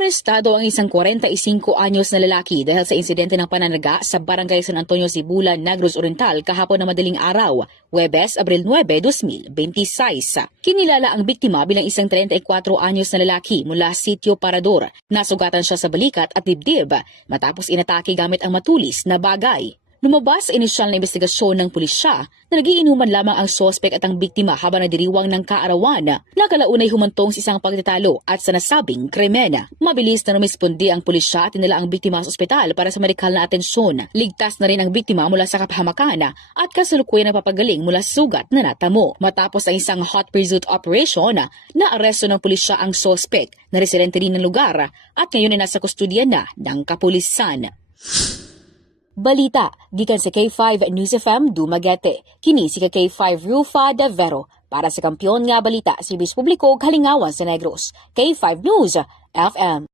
Arestado ang isang 45 anyos na lalaki dahil sa insidente ng pananaga sa Barangay San Antonio, Sibulan, Negros Oriental kahapon na madaling araw, Huwebes, Abril 9, 2026. Kinilala ang biktima bilang isang 34 anyos na lalaki mula Sitio Parador. Nasugatan siya sa balikat at dibdib matapos inatake gamit ang matulis na bagay. Lumabas sa inisyal na investigasyon ng pulisya na nagiinuman lamang ang sospek at ang biktima habang nadiriwang ng kaarawan na kalaunay humantong sa isang pagtatalo at sa nasabing krimen. Mabilis na rumispondi ang pulisya at tinala ang biktima sa ospital para sa medikal na atensyon. Ligtas na rin ang biktima mula sa kapahamakan at kasalukuyan na papagaling mula sa sugat na natamo. Matapos ang isang hot pursuit operation, naaresto ng pulisya ang sospek na residente rin ng lugar at ngayon ay nasa kustudya na ng kapulisan. Balita, gikan sa K5 News FM Dumaguete. Kini si K5 Rufa de Vero. Para sa Kampiyon nga balita, Serbisyo Publiko, Kalingawan sa Negros. K5 News FM.